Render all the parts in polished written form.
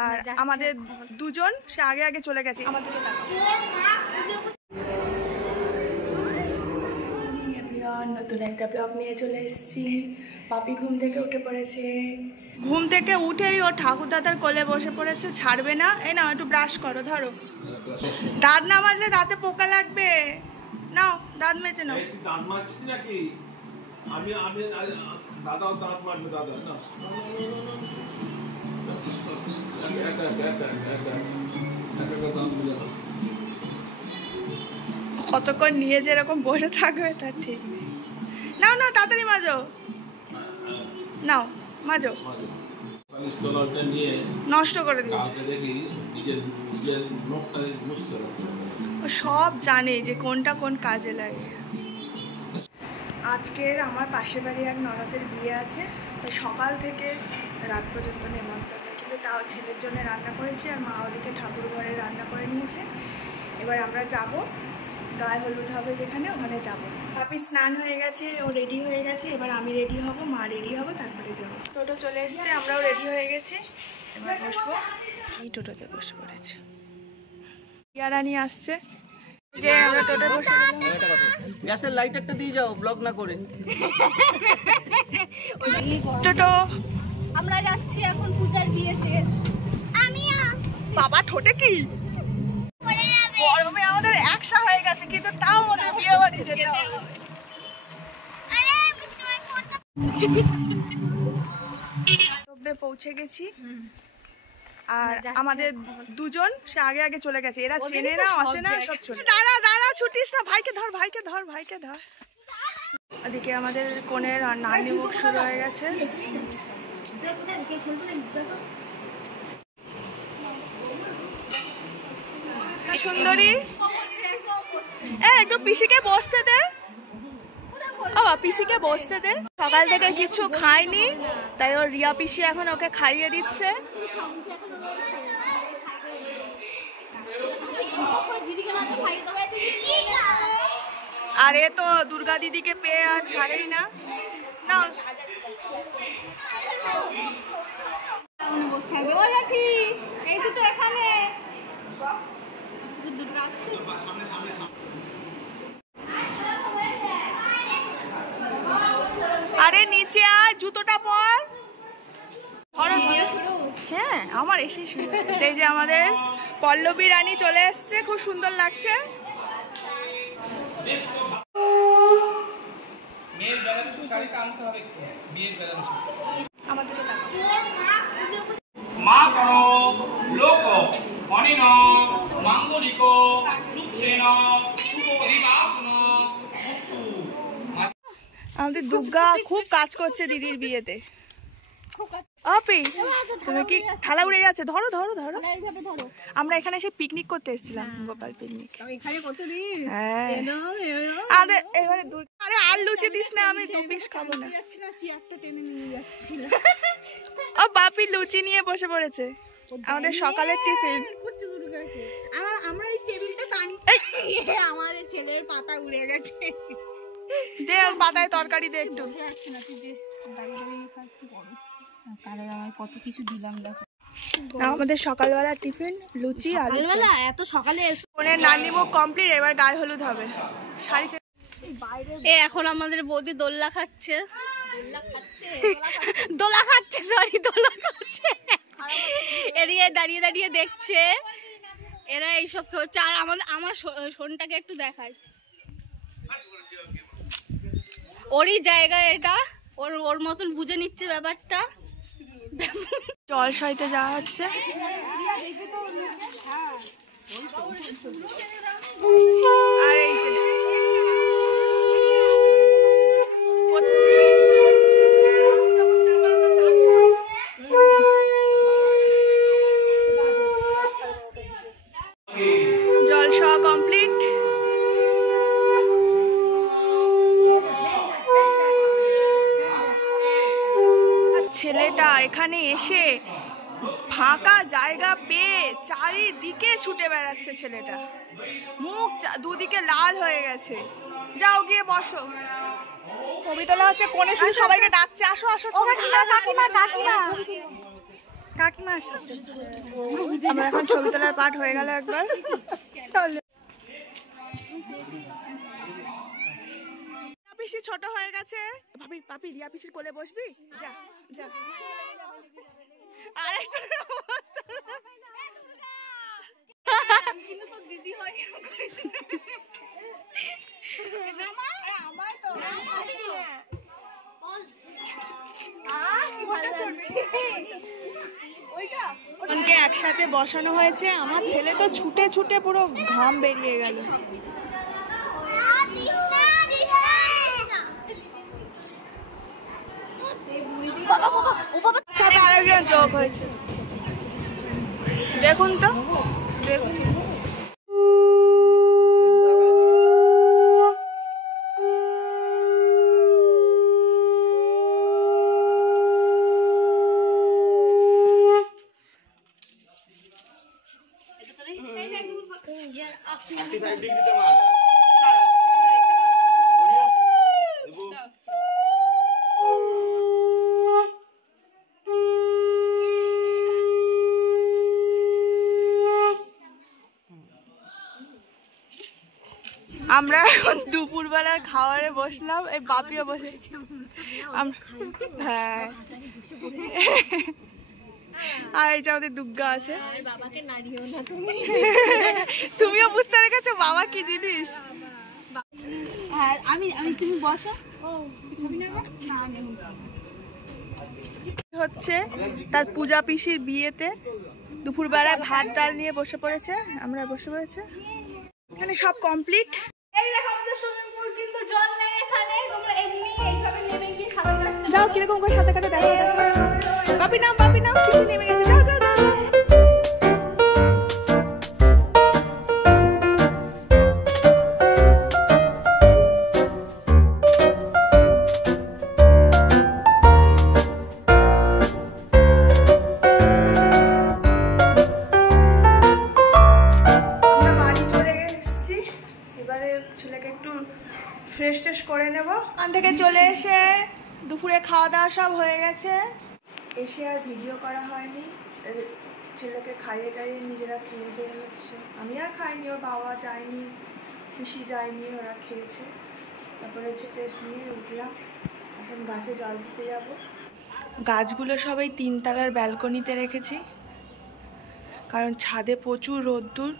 আর আমাদের দুজন সে আগে আগে চলে গেছে। নতুন একটা ব্লগ নিয়ে চলে এসেছি। পাপি ঘুম থেকে উঠে পড়েছে। ঘুম থেকে উঠেই ও ঠাকুর দাদার কোলে বসে পড়েছে, ছাড়বে না। এই নাও একটু ব্রাশ করো, ধরো। দাঁত না মাজলে দাঁতে পোকা লাগবে। নাও দাঁত মেজে নাও। দাঁত মাজছি নাকি? আমি দাদাও দাঁত মাজবে, দাদা না। কতক্ষণ নিয়ে যেরকম বসে থাকবে তার ঠিক। নাও নাও তাড়াতাড়ি মাজো, নাও মাজো। নষ্ট করে দিয়েছে। ও সব জানে যে কোনটা কোন কাজে লাগে। আজকের আমার পাশের বাড়ি এক ননদের বিয়ে আছে, সকাল থেকে রাত পর্যন্ত নেমন্তন্ন, কিন্তু তাও ছেলের জন্য রান্না করেছি আর মা ওদিকে ঠাকুর ঘরে রান্না করে নিয়েছে। এবার আমরা যাব, গায়ে হলুদ হবে যেখানে, ওখানে যাবো। পাপি স্নান হয়ে গেছে, ও রেডি হয়ে গেছে, এবার আমি রেডি হব, মা রেডি হবো, তারপরে যাবো। টোটো চলে এসছে, আমরাও রেডি হয়ে গেছি, এবার বসবো। এই টোটোতে বসে পড়েছে, ইয়ারানি আসছে যে আমরা টোটো বসে গ্যাসের লাইটারটা দিয়ে যাও, ব্লগ না করে। টোটো আমরা যাচ্ছি এখন পূজার বিয়েতে। বাবা ঠোঁটে কি গরমে আমাদের একসা হয়ে গেছে, কিন্তু তাও আমাদের বিয়ে বাড়ি যেতে হবে। পৌঁছে গেছি আর আমাদের দুজন সে আগে আগে চলে গেছে। এরা চেনে না অচেনা সব চলে। দাঁড়া দাঁড়া, ছুটিস না, ভাইকে ধর, ভাইকে ধর, ভাইকে ধর। ওদিকে আমাদের কোণের নানি মুখ শুরু হয়ে গেছে। সুন্দরী একটু পিসিকে বসতে দে, পিসিকে বসতে দে। সকাল থেকে কিছু খায়নি, তাই ওর রিয়া পিসি এখন ওকে খাইয়ে দিচ্ছে। আর এ তো দুর্গা দিদিকে পেয়ে আর ছাড়েই না। না আরে নিচে আয়, জুতোটা পর। হ্যাঁ আমার এসে শুরু। এই যে আমাদের পল্লবী রানী চলে এসছে, খুব সুন্দর লাগছে। মা করো লোক অনিন মাঙ্গলিক সুত্রেন শুভপরিবাসন। আমাদের দুর্গা খুব কাজ করছে দিদির বিয়েতে। আপি তুমি কি থালা উড়ে যাচ্ছে? ধরো ধরো ধরো। আমরা এখানে এসে পিকনিক করতে এসেছিলাম, গোপাল পিকনিক। আরে আর লুচি দিস না, আমি 2 পিস খাবো না। ও বাপি লুচি নিয়ে বসে পড়েছে, আমাদের সকালের টিফিন। আমরা এই টেবিলটা টানি, আমাদের ছেলের পাতা উড়ে গেছে। দে পাতায় তরকারি দে একটু। কত কিছু দিলাম দেখো। আমাদের সকালবেলা টিফিন লুচি আর এত সকালে ফোনের নানি মুখ কমপ্লিট, এবার গায়ে হলুদ হবে। শাড়ি এখন আমাদের বৌদি দোল্লা খাচ্ছে, দোলা খাচ্ছে সরি দোলা খাচ্ছে। এদিকে দাঁড়িয়ে দাঁড়িয়ে দেখছে এরা এইসব হচ্ছে। আর আমার শোনটাকে একটু দেখায়, ওরই জায়গায় এটা, ওর মতন বুঝে নিচ্ছে ব্যাপারটা। জল সইতে যাওয়া হচ্ছে। আর এই যে জল সহ কমপ্লিট। ছেলেটা এখানে এসে ফাঁকা জায়গা পেয়ে চারিদিকে ছুটে বেড়াচ্ছে। ছেলেটা মুখ দুদিকে লাল হয়ে গেছে। যাও গিয়ে বসো। ছবি তোলা হচ্ছে, কোণে শুধু সবাইকে ডাকছে, আসো আসো। কাকিমার সাথে। আমরা এখন ছবি তোলার পাঠ হয়ে গেল একবার। চলো। পিসি ছোট হয়ে গেছে। ভাবি পাপি রিয়া পিসির কোলে বসবি? যা যা। আরেকজনের অবস্থা। কিন্তু তো দিদি হয় ওকে একসাথে বসানো হয়েছে। আমার ছেলে তো ছুটে ছুটে পুরো ঘাম বেরিয়ে গেল। সাথে আরেকজন যোগ হয়েছে। দেখুন তো, দেখুন। আমরা এখন দুপুরবেলার খাবারে বসলাম। এই বাপিও বসেছি। হ্যাঁ, আর এই যে আমাদের দুর্গা আছে। বাবাকে নাড়িও না তুমি। তুমিও বুঝতে পেরেছো বাবা কি জিনিস। হ্যাঁ আমি তুমি বসো। হচ্ছে তার পূজা পিসির বিয়েতে দুপুরবেলায় ভাত ডাল নিয়ে বসে পড়েছে। আমরা বসে পড়েছে, এখানে সব কমপ্লিট। এই দেখো আমাদের সুইমিং পুল, কিন্তু জল নেই এখানে। তোমরা এমনি এইভাবে নেমে গিয়ে সাঁতার কাটতে যাও কিরকম করে সাঁতার কাটে দেখো। বাপি নাম পিসি নেমে গেছে। যাও যাও যাও। ফ্রেশ ট্রেশ করে নেব। ওখান থেকে চলে এসে দুপুরে খাওয়া দাওয়া সব হয়ে গেছে। এসে আর ভিডিও করা হয়নি। ছেলেকে খাইয়ে টাইয়ে নিজেরা খেয়ে দিয়ে হচ্ছে। আমি আর খাইনি, ওর বাবা যায়নি, পিসি যায়নি, ওরা খেয়েছে। তারপরে হচ্ছে টেস্ট নিয়ে উঠলাম। এখন গাছে জল দিতে যাব। গাছগুলো সবাই 3 তলার ব্যালকনিতে রেখেছি, কারণ ছাদে প্রচুর রোদ্দুর।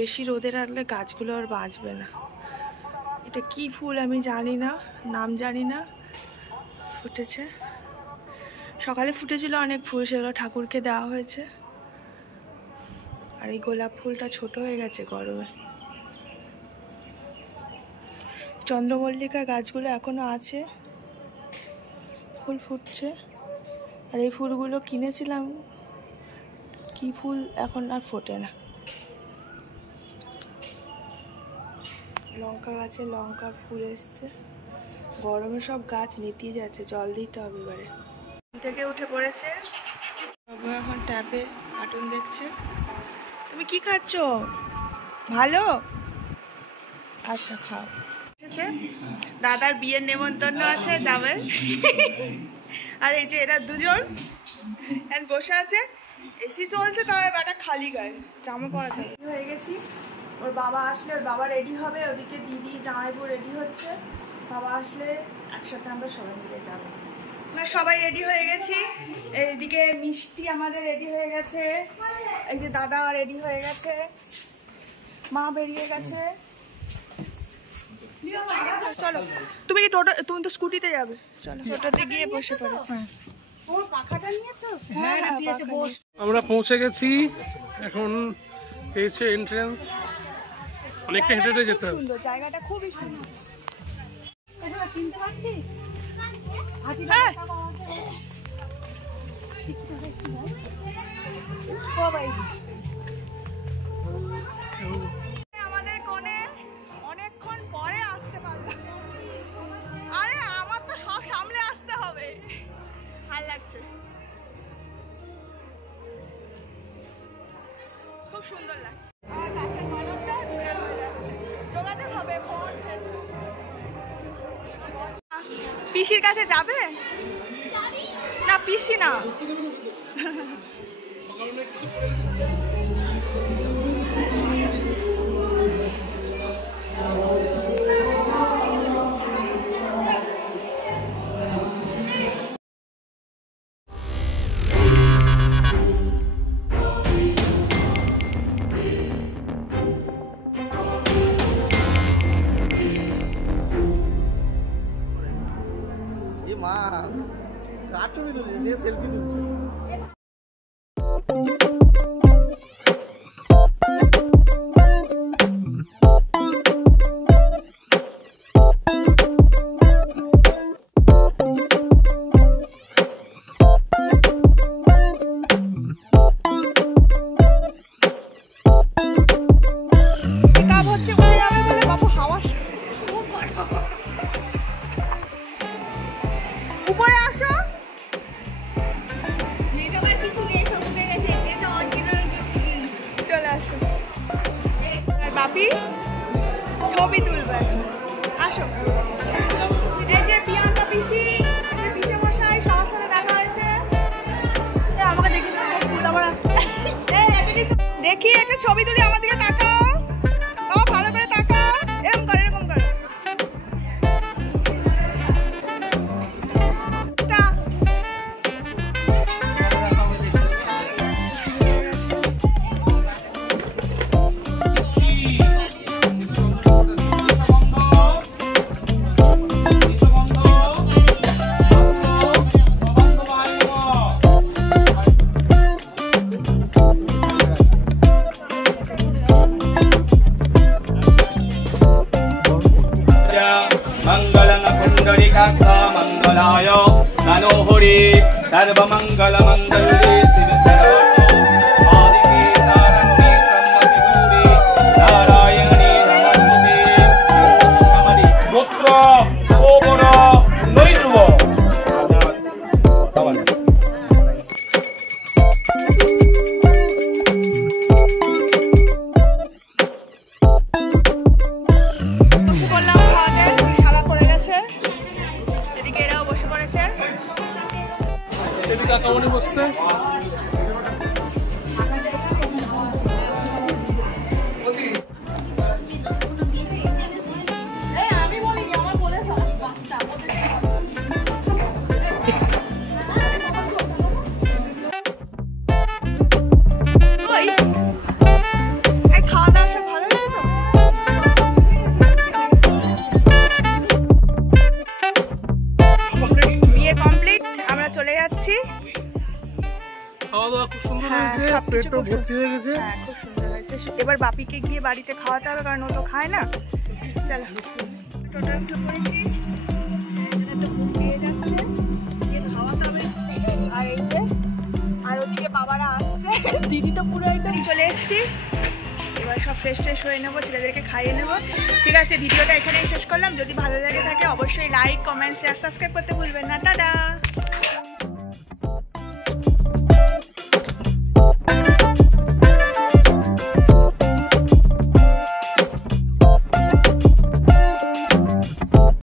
বেশি রোদে রাখলে গাছগুলো আর বাঁচবে না। এটা কি ফুল আমি জানি না, নাম জানি না। ফুটেছে, সকালে ফুটেছিল অনেক ফুল, সেগুলো ঠাকুরকে দেওয়া হয়েছে। আর এই গোলাপ ফুলটা ছোট হয়ে গেছে গরমে। চন্দ্রমল্লিকা গাছগুলো এখনো আছে, ফুল ফুটছে। আর এই ফুলগুলো কিনেছিলাম, কি ফুল এখন আর ফোটে না। লঙ্কা গাছে লঙ্কা ফুল এসছে। গরমে সব গাছ নিতেই যাচ্ছে, জল দিতে হবে এবারে। থেকে উঠে পড়েছে, বাবা এখন ট্যাপে কার্টুন দেখছে। তুমি কি খাচ্ছ? ভালো, আচ্ছা খাও। দাদার বিয়ের নেমন্তন্ন আছে, যাবে। আর এই যে এরা দুজন বসে আছে, এসি চলছে, তবে বেটা খালি গায়ে, জামা পরাতে হয়ে গেছি। ওর বাবা আসলে ওর বাবা রেডি হবে, ওদিকে দিদি জামাইবু রেডি হচ্ছে। বাবা আসলে একসাথে আমরা সবাই মিলে যাবো। আমরা সবাই রেডি হয়ে গেছি। এইদিকে মিষ্টি আমাদের রেডি হয়ে গেছে, এই যে দাদা রেডি হয়ে গেছে, মা বেরিয়ে গেছে। চলো, তুমি কি টোটো, তুমি তো স্কুটিতে যাবে, চলো টোটোতে গিয়ে বসে পড়েছে। ওর পাখাটা নিয়েছো? হ্যাঁ, আমরা পৌঁছে গেছি। এখন পেয়েছে এন্ট্রান্স, অনেকটা হেঁটে হেঁটে যেতে হবে। সুন্দর জায়গাটা, খুবই সুন্দর। চিনতে পারছিস? হ্যাঁ, আমাদের কোণে অনেকক্ষণ পরে আসতে পারলাম। আরে আমার তো সব সামলে আসতে হবে, ভালো লাগছে, খুব সুন্দর লাগছে। আর গাছের মানবটা দূরে হয়ে যাচ্ছে, যোগাযোগ হবে ফোন, ফেসবুক। পিসির কাছে যাবে না? পিসি না, মা কার ছবি তুলছে, দিয়ে সেলফি তুলছে। কাপ হচ্ছে উঠে যাবে বলে বাবু হাওয়া উপরে আসো। মেকআপের কিছু নেই, সব উঠে গেছে। এটা অরিজিনাল চলে আসো। আর বাপি ছবি তুলবে, আসো। এই যে প্রিয়াঙ্কা পিসি, এই যে পিসে মশাই, সবার সাথে দেখা হয়েছে। আমাকে দেখি তো ফুল আবার দেখি একটা ছবি তুলি, আমার দিকে তাকাও। বাবা ভালো করে তাকাও, এরকম করো এরকম করো। मंगलाय मनोहरि सर्वमंगलमंगले शिवे आदिके सारण्ये ब्रह्मविदुरे नारायणे नमस्ते नमः गोत्र ओबर नैर्व বললাম খাওয়াতে খাওয়া পড়ে গেছে, এদিকে এরাও বসে পড়েছে। এদিকে কাকামণি বসছে। আমি বলিনি, আমার বলেছ খাওয়া দাওয়া সব ভালো হয়েছে তো? বিয়ে কমপ্লিট, আমরা চলে যাচ্ছি। খাওয়া দাওয়া খুব সুন্দর হ্যাঁ, হয়েছে, সবকিছু পেটও খুব ভর্তি হয়ে গেছে। হ্যাঁ, খুব সুন্দর হয়েছে। এবার বাপিকে গিয়ে বাড়িতে খাওয়াতে হবে, কারণ ও তো খায় না। চলো টোটাল উঠে পড়েছি, একজনের তো ঘুম পেয়ে যাচ্ছে, গিয়ে খাওয়াতে হবে। আর এই যে আর ওদিকে বাবারা আসছে, দিদি তো পুরো একদম চলে এসেছি। এবার সব ফ্রেশ ট্রেশ হয়ে নেবো, ছেলেদেরকে খাইয়ে নেবো। ঠিক আছে, ভিডিওটা এখানেই শেষ করলাম। যদি ভালো লাগে থাকে অবশ্যই লাইক, কমেন্ট, শেয়ার, সাবস্ক্রাইব করতে ভুলবেন না। টাটা।